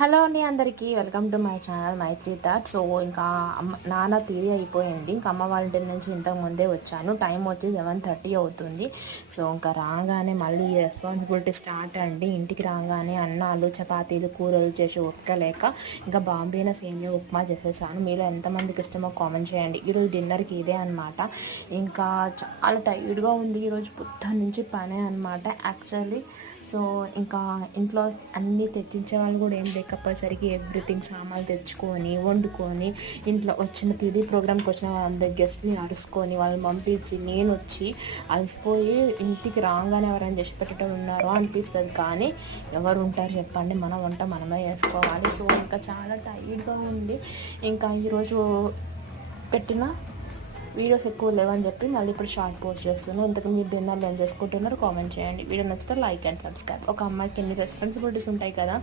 Hello అండి అందరికీ welcome to my channel Maitri thought. So ఇంకా నాన్న తీరి అయిపోయింది. ఇంకా అమ్మ వాళ్ళ ఇంటి నుంచి ఇంతకు ముందే వచ్చాను. టైం వచ్చి 7:30 అవుతుంది. సో ఇంకా రాగానే మళ్ళీ ఈ రెస్పాన్సిబిలిటీ స్టార్ట్ అండి. ఇంటికి రాగానే అన్నాలు చపాతీలు కూరలు చేసి ఒక్కలేక ఇంకా బాంబేన సేమియా ఉప్మా చేసేసాను. మీలో ఎంతమందికి ఇష్టమో కామెంట్ చేయండి. ఈరోజు డిన్నర్కి ఇదే అనమాట. ఇంకా చాలా టైర్డ్గా ఉంది. ఈరోజు పొద్దున్న నుంచి పనే అనమాట యాక్చువల్లీ. సో ఇంకా ఇంట్లో అన్నీ తెచ్చించే వాళ్ళు కూడా ఏం లేకపోయేసరికి ఎవ్రీథింగ్ సామాన్లు తెచ్చుకొని వండుకొని ఇంట్లో వచ్చిన తిది ప్రోగ్రామ్కి వచ్చిన వాళ్ళందరి గెస్ట్ని అరుసుకొని వాళ్ళని పంపించి నేను వచ్చి అలసిపోయి ఇంటికి రాగానే ఎవరైనా చేసి పెట్టడం ఉన్నారో అనిపిస్తుంది. కానీ ఎవరు ఉంటారు చెప్పండి, మన వంట మనమే చేసుకోవాలి. సో ఇంకా చాలా టైర్డ్గా ఉంది. ఇంకా ఈరోజు పెట్టిన వీడియోస్ ఎక్కువ లేవని చెప్పి మళ్ళీ ఇప్పుడు షార్ట్ పోస్ట్ చేస్తున్నాను. ఇంతకు మీరు డిన్నర్లు ఏం చేసుకుంటున్నారు కామెంట్ చేయండి. వీడియో నచ్చితే లైక్ అండ్ సబ్స్క్రైబ్. ఒక అమ్మాయికి ఎన్ని రెస్పాన్సిబిలిటీస్ ఉంటాయి కదా.